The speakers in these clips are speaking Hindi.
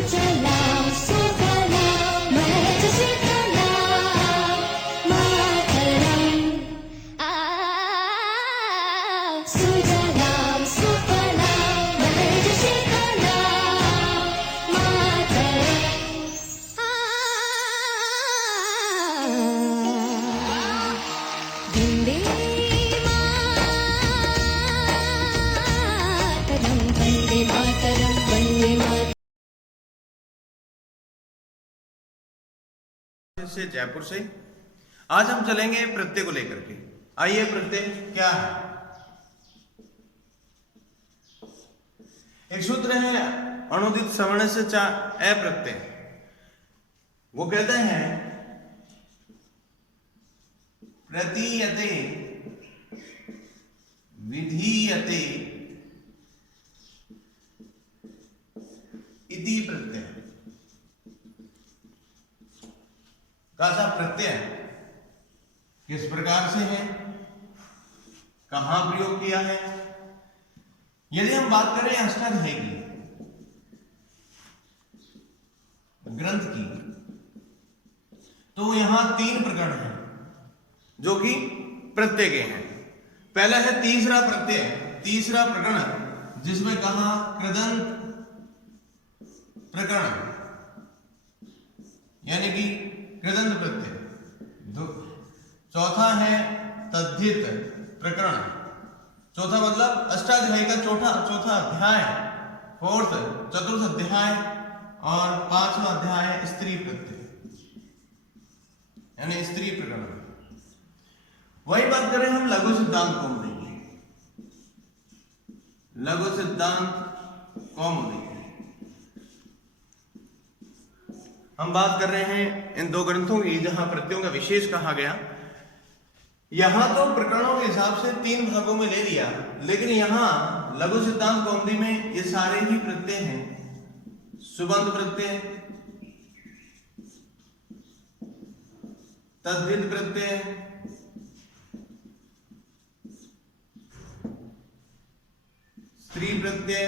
सुजलां सुफलां मलयजशीतलां मातरम् सुजलां सुफलां मलयजशीतलां मातरम् वन्दे मातरम् वन्दे मातरम् वन्दे मातरम्। से जयपुर से आज हम चलेंगे प्रत्यय को लेकर के। आइए, प्रत्यय क्या है? एक सूत्र है अनुदित सवर्ण से चा ए प्रत्यय। वो कहते हैं प्रतीयते विधीयते इति प्रत्यय। कैसा प्रत्यय किस प्रकार से है, कहां प्रयोग किया है? यदि हम बात करें अष्टाध्यायी की, ग्रंथ की, तो यहां 3 प्रकरण हैं जो कि प्रत्यय के हैं। पहला है तीसरा प्रत्यय, तीसरा प्रकरण, जिसमें कहा कृदंत प्रकरण, यानी कि कृदंत प्रत्यय। चौथा है तद्धित प्रकरण। चौथा मतलब अष्टाध्यायी का चौथा अध्याय, चतुर्थ अध्याय, और 5वां अध्याय है स्त्री प्रत्यय, यानी स्त्री प्रकरण। वही बात करें हम लघु सिद्धांत कौमुदी, लघु सिद्धांत कौमुदी, हम बात कर रहे हैं इन 2 ग्रंथों की जहां प्रत्ययों का विशेष कहा गया। यहां तो प्रकरणों के हिसाब से 3 भागों में ले लिया, लेकिन यहां लघु सिद्धांत कौमुदी में ये सारे ही प्रत्यय हैं। सुबंध प्रत्यय, तद्धित प्रत्यय, स्त्री प्रत्यय,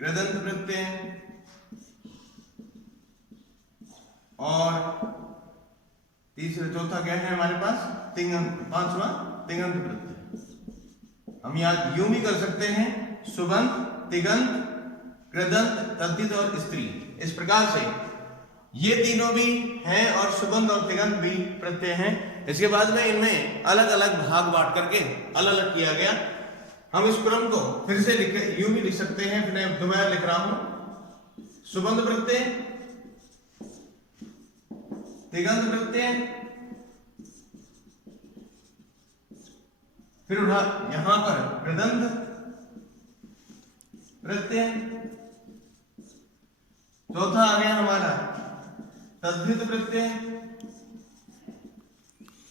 कृदंत प्रत्यय, और चौथा क्या है हमारे पास? पांचवा तिङंत प्रत्यय। हम याद यूं भी कर सकते हैं, सुबंत, तिङंत, कृदंत, तद्धित और स्त्री। इस प्रकार से ये तीनों भी हैं और सुबंत और तिङंत भी प्रत्यय हैं। इसके बाद में इनमें अलग अलग भाग बांट करके अलग अलग किया गया। हम इस क्रम को फिर से यूं भी लिख सकते हैं, फिर मैं दोबारा लिख रहा हूं। सुबंध प्रत्यय, तिङंत प्रत्यय, फिर उठा यहां पर कृदंत प्रत्यय, चौथा आ गया हमारा तद्धित प्रत्यय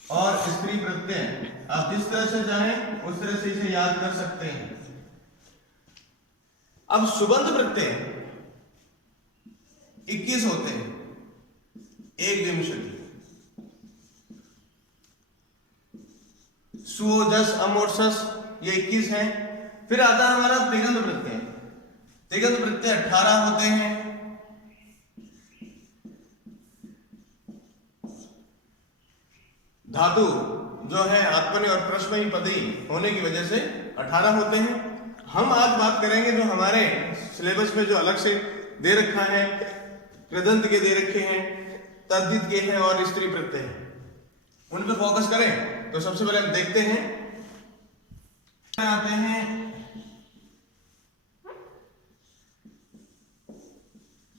और स्त्री प्रत्यय। आप जिस तरह से चाहें उस तरह से इसे याद कर सकते हैं। अब सुबंध प्रत्यय 21 होते हैं, 1 सु, जस, अम और सस, ये 21 हैं। फिर आता है हमारा तिङंत प्रत्यय। तिङंत प्रत्यय 18 होते हैं। धातु जो है आत्मनि और प्रश्मयी पदी होने की वजह से 18 होते हैं। हम आज बात करेंगे जो हमारे सिलेबस में जो अलग से दे रखा है, कृदंत के दे रखे हैं, तद्धित के हैं और स्त्री प्रत्यय हैं, उन पे फोकस करें। तो सबसे पहले हम देखते हैं, आते हैं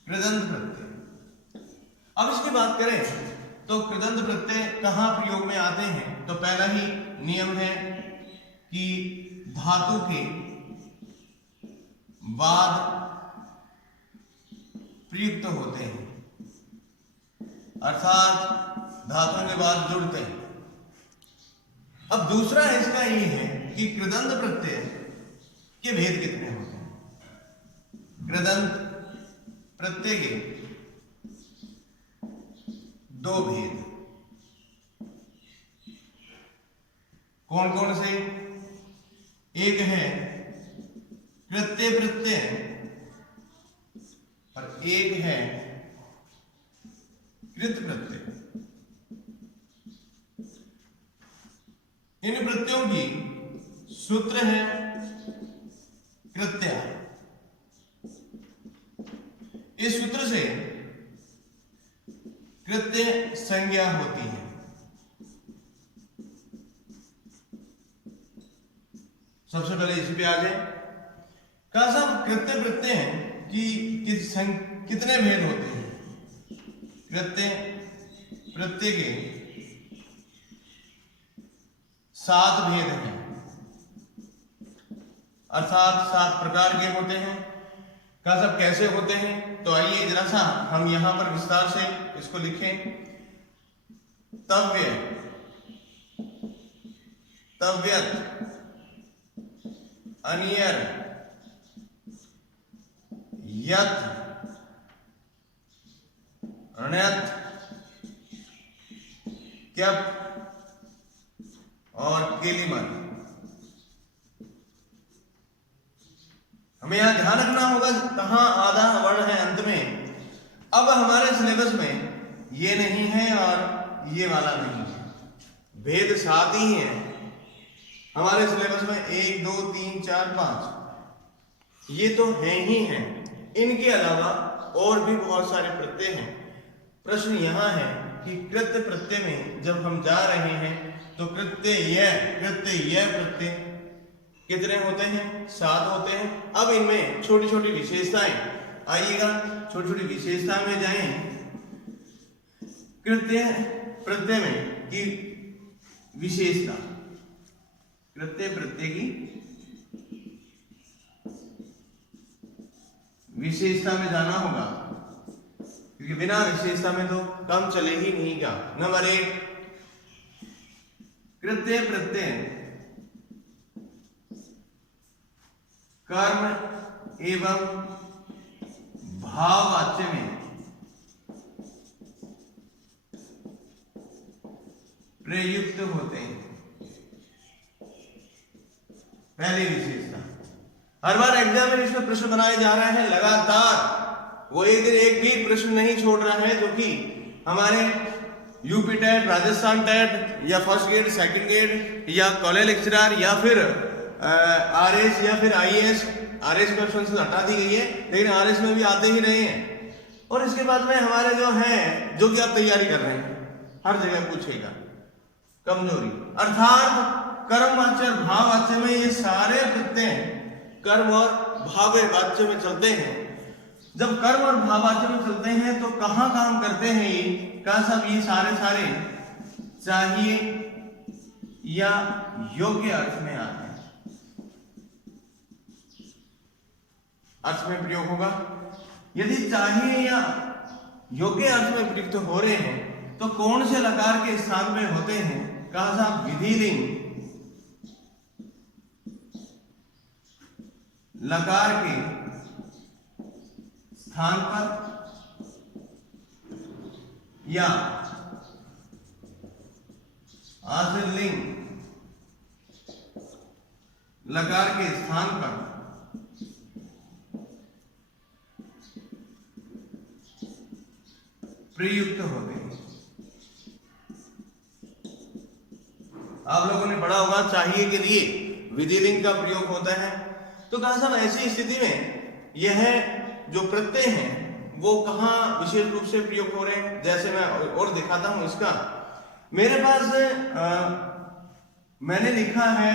कृदंत प्रत्यय। अब इसकी बात करें तो कृदंत प्रत्यय कहां प्रयोग में आते हैं? तो पहला ही नियम है कि धातु के बाद प्रयुक्त होते हैं, अर्थात धातु के बाद जुड़ते हैं। अब दूसरा इसका ये है कि कृदंत प्रत्यय के भेद कितने होते हैं? कृदंत प्रत्यय के 2 भेद। कौन कौन से? एक है कृत्य प्रत्यय और एक है कृत प्रत्यय। इन प्रत्ययों की सूत्र है कृत्या। इस सूत्र से कृत्य संज्ञा होती है। सबसे पहले इसी पे आ जाए। कहा साहब कृत्य प्रत्यय की कितने भेद होते हैं? कृत्य प्रत्यय के 7 भेद हैं, अर्थात 7 प्रकार के होते हैं। कहा साहब कैसे होते हैं? तो आइए जरा सा हम यहां पर विस्तार से इसको लिखें। तव्य, तव्यत, अनियर, यत, ण्यत, क्यप और केलिमत। हमें यहां ध्यान रखना होगा कहां आधा वर्ण है अंत में। अब हमारे सिलेबस में ये नहीं है और ये वाला नहीं है, भेद 7 ही है हमारे सिलेबस में। 1 2 3 4 5 ये तो हैं ही हैं। इनके अलावा और भी बहुत सारे प्रत्यय हैं। प्रश्न यहां है कि कृत्य प्रत्यय में जब हम जा रहे हैं तो कृत्य यह प्रत्यय कितने होते हैं? 7 होते हैं। अब इनमें छोटी छोटी विशेषताएं, आइएगा छोटी छोटी विशेषता में जाएं। कृत्य प्रत्यय में की विशेषता, कृत्य प्रत्यय की विशेषता में जाना होगा, क्योंकि बिना विशेषता में तो काम चले ही नहीं का। नंबर 1, कृत्य प्रत्यय कर्म एवं भाववाच्य में प्रयुक्त होते हैं। पहली विशेषता, हर बार एग्जाम में इसमें प्रश्न बनाए जा रहे हैं लगातार, वो एक दिन एक भी प्रश्न नहीं छोड़ रहा है, जो कि हमारे यूपी टेट, राजस्थान टेट या फर्स्ट ग्रेड, सेकंड ग्रेड या कॉलेज लेक्चरर या फिर आरएस या फिर आईएएस। आरएस क्वेश्चन से हटा दी गई है, लेकिन आरएस में भी आते ही रहे हैं। और इसके बाद में हमारे जो हैं, जो कि आप तैयारी कर रहे हैं, हर जगह पूछेगा कमजोरी, अर्थात कर्मवाच्य और भाववाच्य में ये सारे प्रत्यय कर्म और भाववाच्य में चलते हैं। जब कर्म और भाववाच्य में चलते हैं तो कहां काम करते हैं ये? कहा साहब ये सारे चाहिए या योग्य अर्थ में आते हैं। अर्थ में प्रयोग होगा। यदि चाहिए या योग्य अर्थ में प्रयुक्त हो रहे हैं तो कौन से लकार के स्थान में होते हैं? कहा साहब विधिलिंग, लकार के स्थान पर या आश्रयलिंग, लकार के स्थान पर प्रयुक्त होते हैं। आप लोगों ने पढ़ा होगा चाहिए के लिए विधिलिंग का प्रयोग होता है। तो कहा साहब ऐसी स्थिति में यह जो प्रत्यय हैं वो कहां विशेष रूप से प्रयोग हो रहे हैं? जैसे मैं और दिखाता हूं इसका। मेरे पास मैंने लिखा है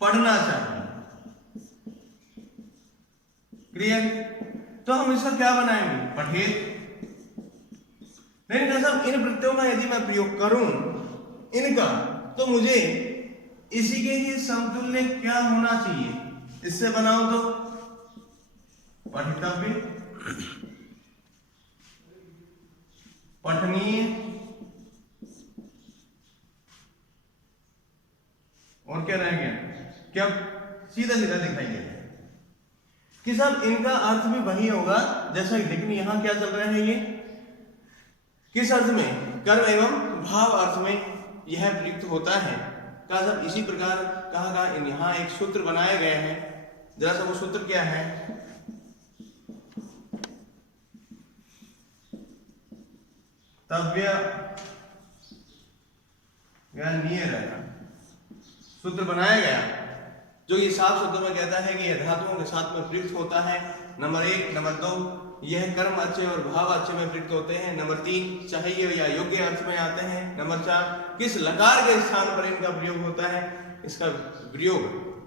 पढ़ना चाहिए, क्लियर? तो हम इसका क्या बनाएंगे? पठेत। लेकिन साहब इन प्रत्ययों का यदि मैं प्रयोग करूं इनका, तो मुझे इसी के ही समतुल्य क्या होना चाहिए? इससे बनाओ तो पठितव्य, पठनीय और क्या रह गया? क्या सीधा सीधा दिखाई दे रहा है कि साहब इनका अर्थ भी वही होगा जैसा, लेकिन यहां क्या चल रहा है? ये किस अर्थ में? कर्म एवं भाव अर्थ में यह प्रयुक्त होता है। कहा साहब इसी प्रकार कहा यहाँ एक सूत्र बनाया गया है, जरा सा वो सूत्र क्या है? तव्य या नियर सूत्र बनाया गया जो ये साफ शब्दों में कहता है कि यह धातुओं के साथ में प्रयुक्त होता है। नंबर 1, नंबर 2 यह कर्म अच्छे और भाव अच्छे में प्रयुक्त होते हैं। नंबर 3 चाहिए या योग्य अर्थ में आते हैं। नंबर 4 किस लकार के स्थान पर इनका प्रयोग होता है, इसका प्रयोग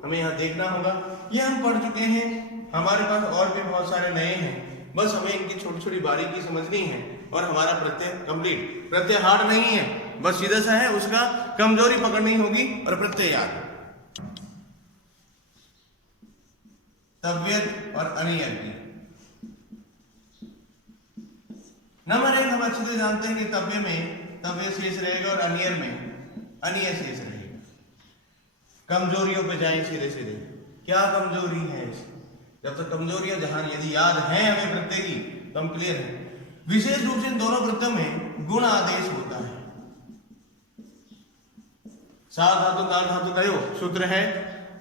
हमें यहाँ देखना होगा। ये हम पढ़ चुके हैं, हमारे पास और भी बहुत सारे नए हैं, बस हमें इनकी छोटी छोटी बारीकी समझनी है और हमारा प्रत्यय कंप्लीट। प्रत्यय हार्ड नहीं है, बस सीधा सा है, उसका कमजोरी पकड़नी होगी और प्रत्यय याद। तव्यत और अनियर की नंबर 1 हम अच्छे से जानते हैं कि तव्य में तव्य शेष रहेगा और अनियर में अनियर शेष रहेगा। कमजोरियों पे जाएं सीधे सीधे। क्या कमजोरी है इसकी? जब तक कमजोरियां जहां यदि याद है हमें प्रत्यय की तो हम क्लियर है। विशेष रूप से इन दोनों प्रत्ययों में गुण आदेश होता है। सा धातु दाल धातु का योग सूत्र है,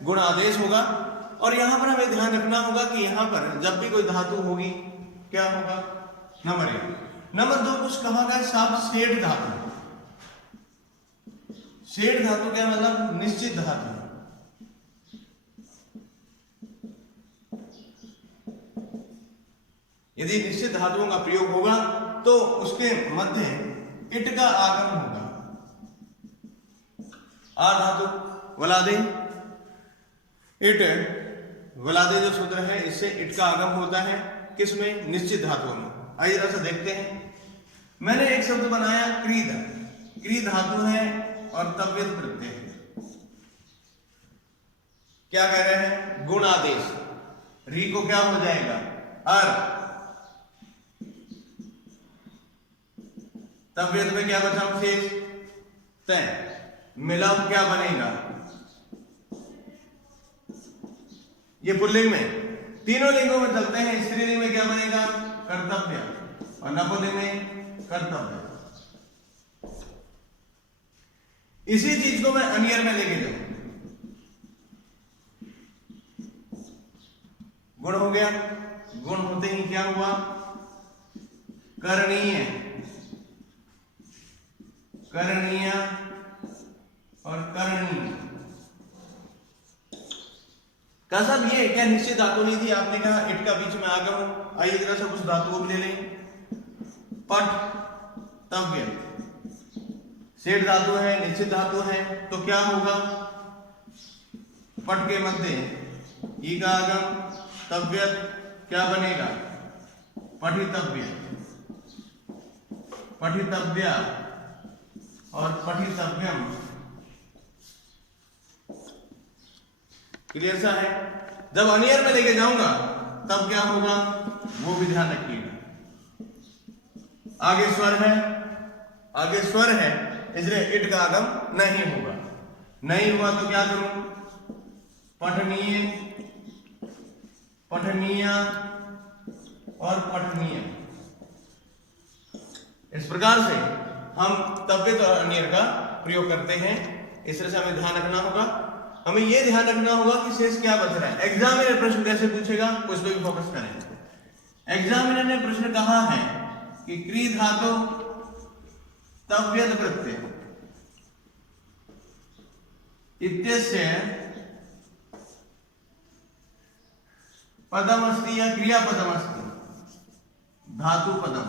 गुण आदेश होगा। और यहां पर हमें ध्यान रखना होगा कि यहां पर जब भी कोई धातु होगी क्या होगा? नंबर 1। नंबर 2 कुछ कहा गया साफ सेठ धातु। सेठ धातु क्या मतलब? निश्चित धातु। यदि निश्चित धातुओं का प्रयोग होगा तो उसके मध्य इट का आगम होगा। आ धातु वलादे, इट वलादे जो सूत्र है इससे इट का आगम होता है। किसमें? निश्चित धातुओं में। आइए जरा सा देखते हैं। मैंने एक शब्द बनाया क्रीद। क्रीद धातु है और तव्यत प्रत्यय है। क्या कह रहे हैं? गुण आदेश। री को क्या हो जाएगा? अर। तव्यत में क्या बचा शेष? तय। मिलाप क्या बनेगा? ये पुल्लिंग में, तीनों लिंगों में चलते हैं। स्त्रीलिंग में क्या बनेगा? कर्तव्य। और नपुंसकलिंग में कर्तव्य। इसी चीज को मैं अनियर में लेके जाऊं। गुण हो गया। गुण होते ही क्या हुआ? करणीय। करणीय और करणीय। क्या साहब ये क्या निश्चित धातु नहीं थी? आपने कहा इट का बीच में आगम। आइए जरा सा कुछ धातुओं को ले लें। पट तव्य सेठ धातु है, निश्चित धातु है, तो क्या होगा? पट के मध्य ई का आगम, तव्यत क्या बनेगा? पठितव्य। पठितव्य और पठितव्यम। क्लियर सा है? जब अनियर में लेके जाऊंगा तब क्या होगा वो भी ध्यान रखिएगा। आगे स्वर है, आगे स्वर है, इसलिए इट का आगम नहीं होगा। नहीं हुआ तो क्या करूं? पठनीय, पठनीय और पठनीय। इस प्रकार से हम तव्यत और अनियर का प्रयोग करते हैं। इस तरह से हमें ध्यान रखना होगा। हमें यह ध्यान रखना होगा कि शेष क्या बच रहा है। एग्जामिनर प्रश्न कैसे पूछेगा उस पर भी फोकस करें। एग्जामिनर ने प्रश्न कहा है कि क्री धातु तव्यत प्रत्यय इत्यस्य पदमस्ति या क्रियापदमस्ति? धातु पदम,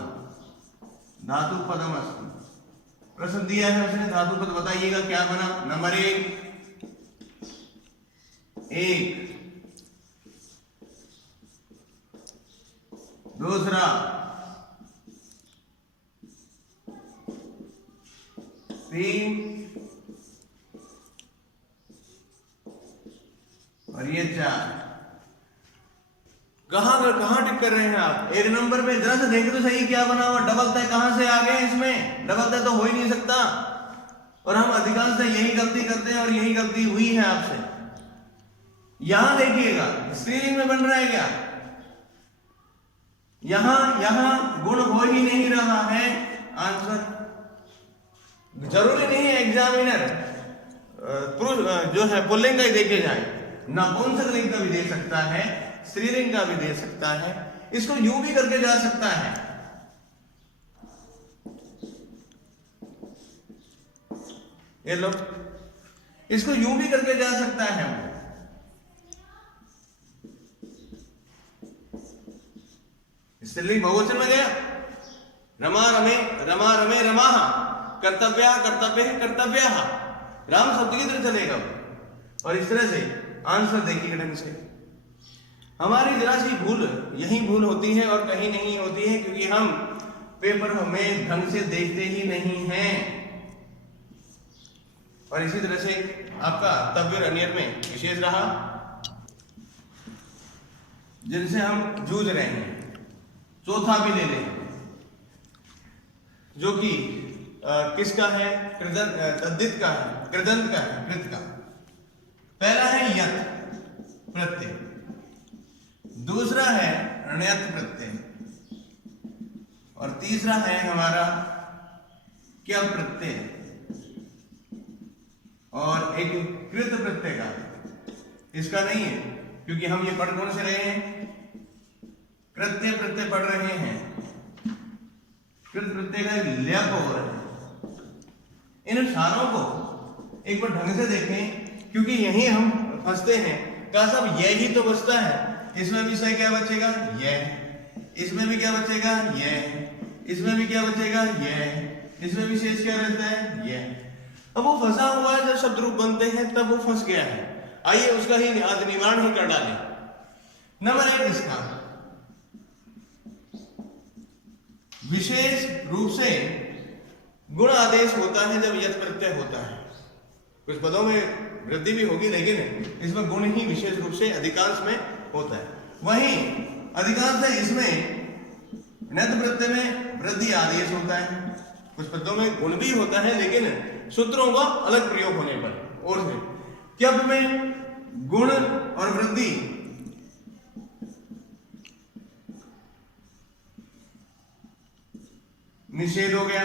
धातु पदम अस्ति। प्रश्न दिया है उसने, धातु पद बताइएगा क्या बना। नंबर 1 दूसरा 3 और ये 4। कहां टिक कर रहे हैं आप? एक नंबर पे जरा सा देखें तो सही क्या बना हुआ। डबल तय कहां से आ गए? इसमें डबल तय तो हो ही नहीं सकता। और हम अधिकांश यही गलती करते हैं और यही गलती हुई है आपसे। यहां देखिएगा स्त्रीलिंग में बन रहा है क्या? यहां गुण हो ही नहीं रहा है। आंसर जरूरी नहीं है एग्जामिनर पुरुष जो है पुल्लिंग का ही देखे जाए, नपुंसकलिंग का भी दे सकता है, स्त्रीलिंग का भी दे सकता है, इसको यूं भी करके जा सकता है। ये लो, इसको यूं भी करके जा सकता है। स्त्रीलिंग बहुवचन में गया, रमा रमे रमा रमे रमाः, कर्तव्या कर्तव्य कर्तव्यः, राम शब्द की तरह चलेगा। और इस तरह से आंसर देखिए ढंग से। हमारी जरा सी भूल यही भूल होती है और कहीं नहीं होती है, क्योंकि हम पेपर में ढंग से देखते ही नहीं हैं। और इसी तरह से आपका तब्बीर अनियर में विशेष रहा, जिनसे हम जूझ रहे हैं। चौथा भी ले लें, जो कि किसका है, तद्धित का है, कृदंत का है, कृत का। पहला है यत प्रत्यय, दूसरा है ण्यत प्रत्यय, और तीसरा है हमारा क्या प्रत्यय, और एक कृत प्रत्यय का। इसका नहीं है, क्योंकि हम ये पढ़ कौन से रहे हैं, कृत्य प्रत्यय पढ़ रहे हैं। कृत प्रत्यय का एक ल्यप हो रहा है। इन सारों को एक बार ढंग से देखें, क्योंकि यही हम फंसते हैं। कहा साहब यही तो बचता है, इसमें विषय क्या बचेगा, यह, इसमें भी क्या बचेगा, यह, इसमें भी क्या बचेगा, यह, इसमें विशेष क्या रहता है, यह। अब वो फंसा हुआ है, जब शब्द रूप बनते हैं तब वो फंस गया है। आइए उसका ही आज निवारण ही कर डालें। नंबर 1 इसका विशेष रूप से गुण आदेश होता है जब यत प्रत्यय होता है। कुछ पदों में वृद्धि भी होगी, लेकिन इसमें गुण ही विशेष रूप से अधिकांश में होता है। वहीं अधिकांश है इसमें नत प्रत्यय में वृद्धि आदेश होता है। कुछ पदों में गुण भी होता है, लेकिन सूत्रों का अलग प्रयोग होने पर। और क्यप में गुण और वृद्धि निषेध हो गया।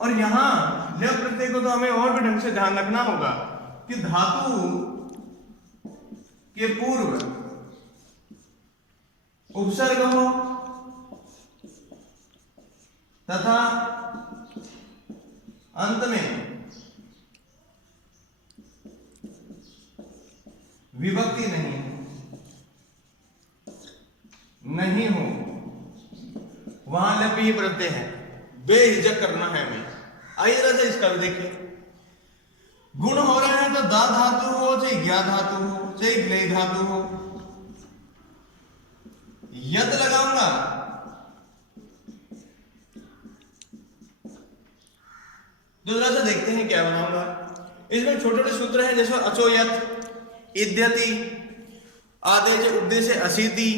और यहां जब प्रत्यय को तो हमें और भी ढंग से ध्यान रखना होगा कि धातु के पूर्व उपसर्ग हो तथा अंत में विभक्ति नहीं हो, वहां लप ही प्रत्यय है। बेहिचक करना है हमें। आइए जरा से इसका भी देखिए। गुण हो रहे हैं तो दा धातु हो, चाहे ज्ञा धातु हो, चाहे ग्ले धातु हो। यद लगाऊंगा तो जरा से देखते हैं क्या बनाऊंगा। इसमें छोटे छोटे सूत्र हैं, जैसे अचोयत, इद्यति, आदेश उद्देश्य असिद्धि,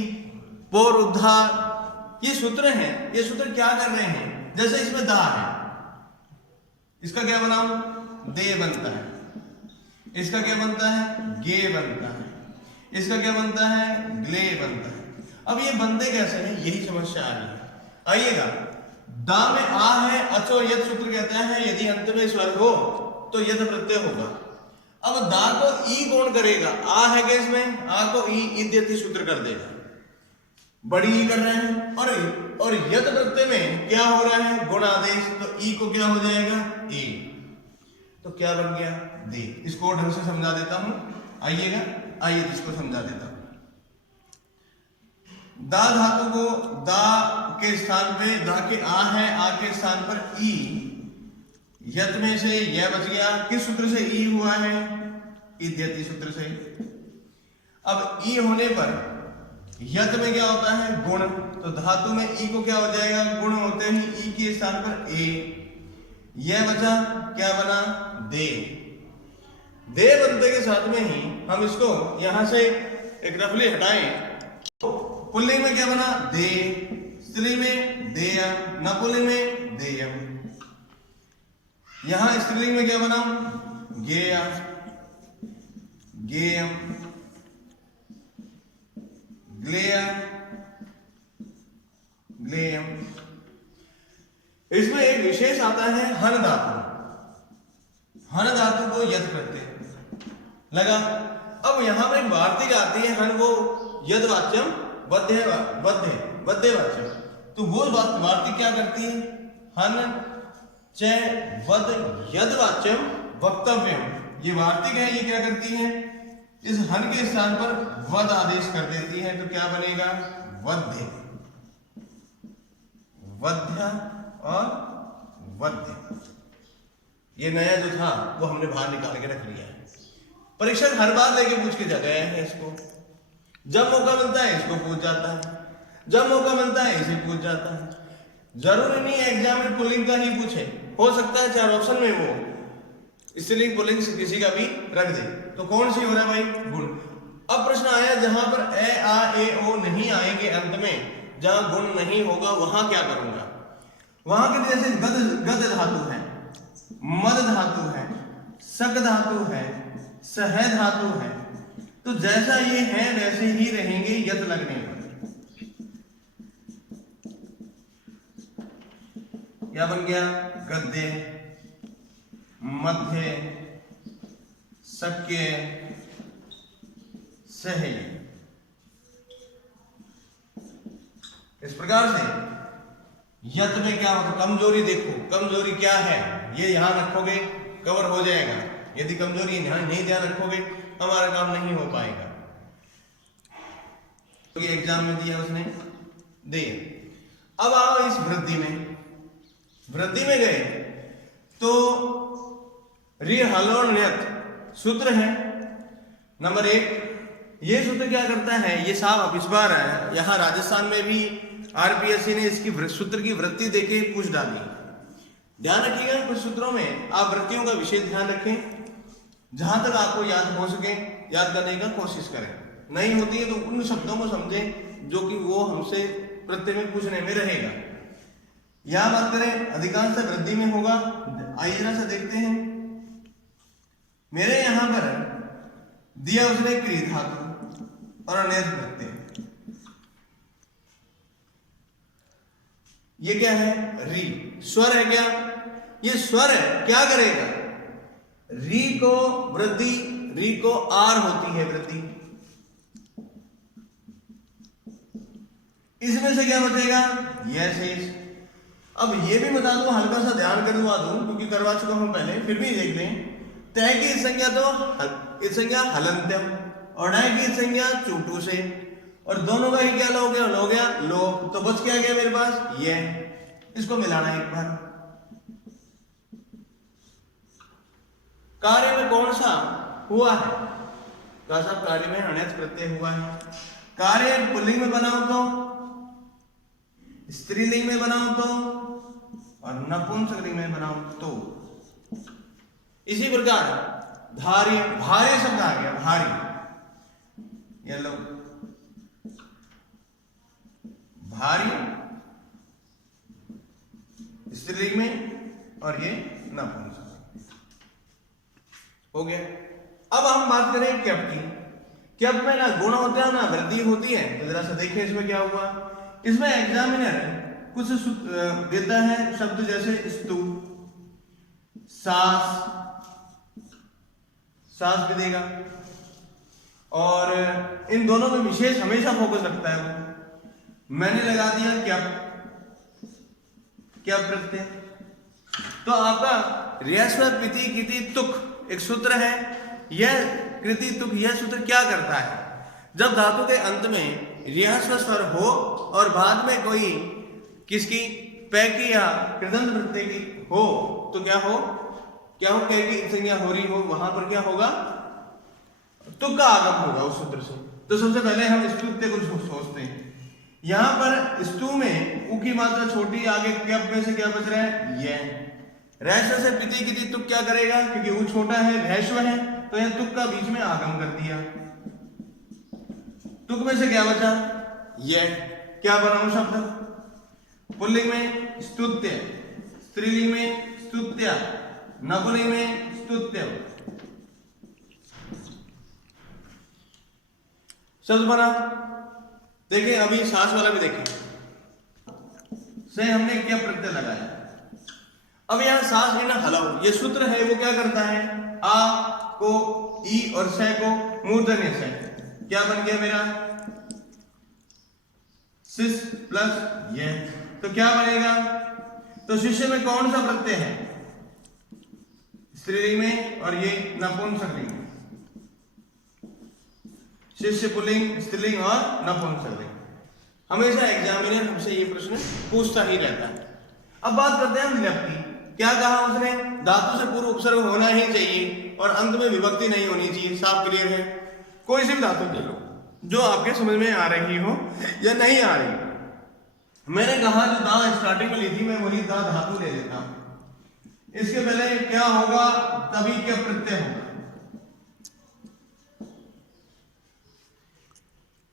पोर उद्धार, ये सूत्र हैं। ये सूत्र क्या कर रहे हैं, जैसे इसमें दा है, इसका क्या बनाऊं, दे बनता है। इसका क्या बनता है, गे बनता है। इसका क्या बनता है, ग्ले बनता है। अब ये बनते कैसे हैं, यही समस्या आ रही है। आइएगा, दा में आ है, अचो यद सूत्र कहता है यदि अंत में स्वर हो तो यद प्रत्यय होगा। अब दा को ई कौन करेगा, आ है कि इसमें, आ को ई इद्यति सूत्र कर देगा, बड़ी ई कर रहे हैं। और यद प्रत्यय में क्या हो रहा है, गुण आदेश, तो ई को क्या हो जाएगा, ए, तो क्या बन गया, दे। इसको ढंग से समझा देता हूं, आइएगा, आइए इसको समझा देता हूं। दा धातु को दा के स्थान पे, दा के आ है, आ के स्थान पर ई, यत में से यह बच गया। किस सूत्र से ई हुआ है, इद्यति सूत्र से। अब ई होने पर यत में क्या होता है, गुण, तो धातु में ई को क्या हो जाएगा, गुण होते ही ई के स्थान पर ए, यह बचा, क्या बना, दे। दे बनते के साथ में ही हम इसको यहां से एक रफली हटाएं, तो पुल्लिंग में क्या बना, दे, स्त्रीलिंग में देयम, नपुल्लिंग में देयम। यहां स्त्रीलिंग में क्या बना, गेय, गेयम, ग्लेय, ग्लेयम। इसमें एक विशेष आता है हन धातु। हन धातु को यद प्रत्यय लगा। अब यहां पर एक वार्तिक आती है हन, वो यद वाच्यम वध्य वाच्यम। तो वो वार्तिक क्या करती है, हन च वद यद वाच्यम वक्तव्यम, ये वार्तिक है, ये क्या करती है, इस हन के स्थान पर वद आदेश कर देती है। तो क्या बनेगा, वध्य, वध्य और वध्य। ये नया जो था वो हमने बाहर निकाल के रख लिया है। परीक्षक हर बार लेके पूछ के गया है इसको, जब मौका मिलता है इसको पूछ जाता है, जब मौका मिलता है इसे पूछ जाता है। जरूरी नहीं है एग्जाम में पुल्लिंग का ही पूछे, हो सकता है 4 ऑप्शन में वो स्त्रीलिंग पुल्लिंग से किसी का भी रख दे। तो कौन सी हो रहा है भाई, गुण। अब प्रश्न आया जहां पर ए आ ए ओ नहीं आएंगे अंत में, जहां गुण नहीं होगा वहां क्या करूंगा। वहां के जैसे गद धातु है, मद धातु है, सक धातु है, सह धातु है, तो जैसा ये है वैसे ही रहेंगे यत लगने पर। क्या बन गया, गद्य, मध्य, सक्य, सह। इस प्रकार से यत में क्या होगा, कमजोरी देखो, कमजोरी क्या है ये यहां रखोगे कवर हो जाएगा। यदि कमजोरी नहीं ध्यान रखोगे हमारा काम नहीं हो पाएगा। तो ये एग्जाम में दिया उसने, दे। अब आओ इस वृद्धि में, वृद्धि में गए तो रि हल और ण्यत सूत्र है नंबर 1। ये सूत्र क्या करता है, ये साफ इस बार है, यहां राजस्थान में भी आरपीएससी ने इसकी सूत्र की वृत्ति देके पूछ डाली। ध्यान रखिएगा कुछ सूत्रों में आप वृत्तियों का विशेष ध्यान रखें, जहां तक आपको याद हो सके याद करने का कोशिश करें। नहीं होती है तो उन शब्दों को समझें जो कि वो हमसे प्रत्यय में पूछने में रहेगा। यह बात करें अधिकांश वृद्धि में होगा। आइए जरा से देखते हैं, मेरे यहां पर दिया उसने क्री धातु और अनेक प्रत्यय, ये क्या है, री स्वर है। क्या ये स्वर है, क्या करेगा, री को वृद्धि, री को आर होती है वृद्धि, इसमें से क्या बचेगा, यह शेष। अब ये भी बता दूं, हल्का सा ध्यान करवा दूं क्योंकि करवा चुका हूं पहले, फिर भी देख लें। तय की संज्ञा तो संज्ञा हलंत्यम और नय की संज्ञा चूटू से, और दोनों का ही क्या हो गया लो। तो बच क्या गया मेरे पास, ये। इसको मिलाना एक बार। कार्य में कौन सा हुआ है, कहा साहब कार्य में अण्यत प्रत्यय हुआ है। कार्य पुल्लिंग में बनाओ तो, स्त्रीलिंग में बनाओ तो, और नपुंसकलिंग में बनाओ तो। इसी प्रकार धार्य, भार्य शब्द आ गया, भारी, ये लो भारी स्त्रीलिंग में, और ये नपुंसक हो गया। अब हम बात करें क्यप की। क्यप में ना गुण होते हैं ना वृद्धि होती है। तो जरा सा देखें इसमें क्या हुआ। इसमें एग्जामिनर कुछ देता है शब्द जैसे स्तु, सास, सास भी देगा, और इन दोनों में विशेष हमेशा फोकस रखता है वो। मैंने लगा दिया क्या प्रत्यय। तो आपका रियस्व पिति कृति तुक एक सूत्र है। यह कृति तुक यह सूत्र क्या करता है, जब धातु के अंत में रियस्व स्वर हो और बाद में कोई किसकी पै की या कृदंत प्रत्यय की हो, तो क्या हो कै की संज्ञा हो रही हो, वहां पर क्या होगा, तुक का आगम होगा उस सूत्र से। तो सबसे पहले हम स्तुत्य को सोचते हैं। यहां पर स्तु में उ की मात्रा छोटी, आगे क्यप में से क्या बच रहा है, यह। रैश्व से पिति की तुक क्या करेगा, क्योंकि उ छोटा है, रैश्व है, तो यह तुक का बीच में आगम कर दिया। तुक में से क्या बचा, यह। क्या बनाऊं शब्द, पुल्लिंग में स्तुत्य, स्त्रीलिंग में स्तुत्या, नपुंसकलिंग में स्तुत्यम। शब्द बना। देखिए अभी सांस वाला भी देखें। से हमने क्या प्रत्यय लगाया। अब यहाँ सांस लेना हलाओ, ये सूत्र है वो क्या करता है, आ को ई और से को मूर्धन्य से, क्या बन गया मेरा सिस प्लस ये, तो क्या बनेगा, तो शिष्य में कौन सा प्रत्यय है, स्त्रीलिंग में और ये नपुंसकलिंग में, शिष्य पुल्लिंग स्त्रीलिंग और नपुंसकलिंग। हमेशा एग्जामिनर हमसे ये प्रश्न पूछता ही रहता है। अब बात करते हैं हम ल्यप की। क्या कहा उसने, धातु से पूर्व उपसर्ग होना ही चाहिए और अंत में विभक्ति नहीं होनी चाहिए। साफ क्लियर है, कोई सी भी धातु ले लो जो आपके समझ में आ रही हो या नहीं आ रही हो। मैंने कहा जो दा स्टार्टिंग में ली थी मैं वही दा धातु ले लेता हूं। इसके पहले क्या होगा, तभी क्या प्रत्यय होगा,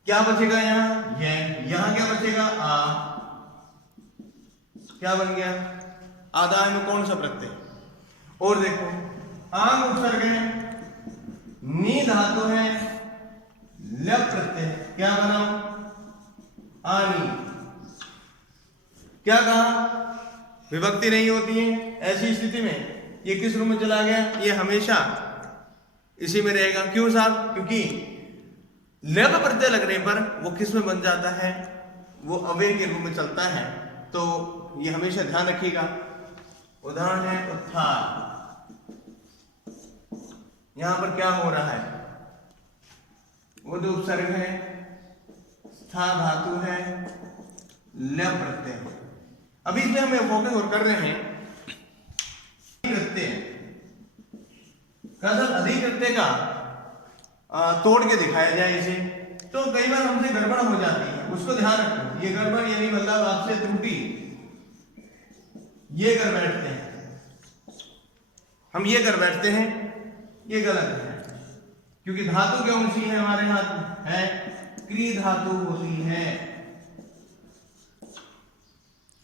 क्या बचेगा यहाँ ये, यहाँ क्या बचेगा आ, क्या बन गया आधा में कौन सा प्रत्यय, और देखो आम उपसर्ग है, नी धातु है, ल्यप प्रत्यय, क्या बना आनी, क्या कहा विभक्ति नहीं होती है। ऐसी स्थिति में ये किस रूप में चला गया, ये हमेशा इसी में रहेगा। क्यों साहब, क्योंकि ल्यप प्रत्यय लगने पर वो किस में बन जाता है, वो अव्यय के रूप में चलता है। तो ये हमेशा ध्यान रखिएगा। उदाहरण है उत्थान, यहां पर क्या हो रहा है, वो जो उपसर्ग है स्था धातु है, ल्यप प्रत्यय। अभी इसमें हम फोकस और कर रहे हैं प्रत्यय का, सब अधिक प्रत्यय का तोड़ के दिखाया जाए इसे, तो कई बार हमसे गड़बड़ हो जाती है, उसको ध्यान रखो। ये गड़बड़ यानी मतलब आपसे त्रुटि ये कर बैठते हैं, हम ये कर बैठते हैं, ये गलत है। क्योंकि धातु क्यों सी है हमारे हाथ में है, क्री धातु होती है।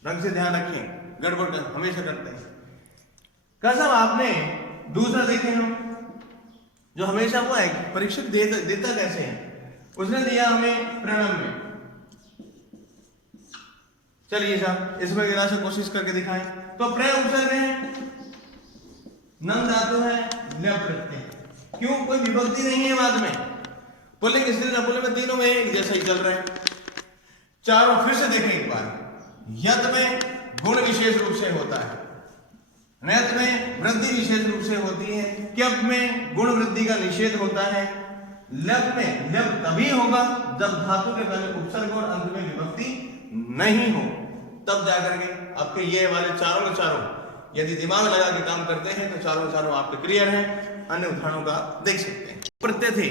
ढंग से ध्यान रखें, गड़बड़ हमेशा करते हैं। कसम आपने दूसरा देखें हम, जो हमेशा वो है परीक्षक देता कैसे है, उसने दिया हमें प्रणव में। चलिए साहब इसमें जरा से कोशिश करके दिखाएं। तो प्रण उपसर्ग है, नम धातु है, ल्यप प्रत्यय। क्यों, कोई विभक्ति नहीं है बाद में, पुल्लिंग स्त्रीलिंग नपुंसक में तीनों में एक जैसा ही चल रहा है। चारों फिर से देखें एक बार। यत में गुण विशेष रूप से होता है, नयत में वृद्धि विशेष रूप से होती है, क्यप में गुण वृद्धि का निषेध होता है, ल्यप में ल्यप तभी होगा जब धातु के पहले उपसर्ग और अंत में विभक्ति नहीं हो, तब जाकर के आपके ये वाले चारों के चारों यदि दिमाग लगा के काम करते हैं तो चारों चारों आपके क्लियर हैं। अन्य उदाहरणों का देख सकते हैं। प्रत्यय थे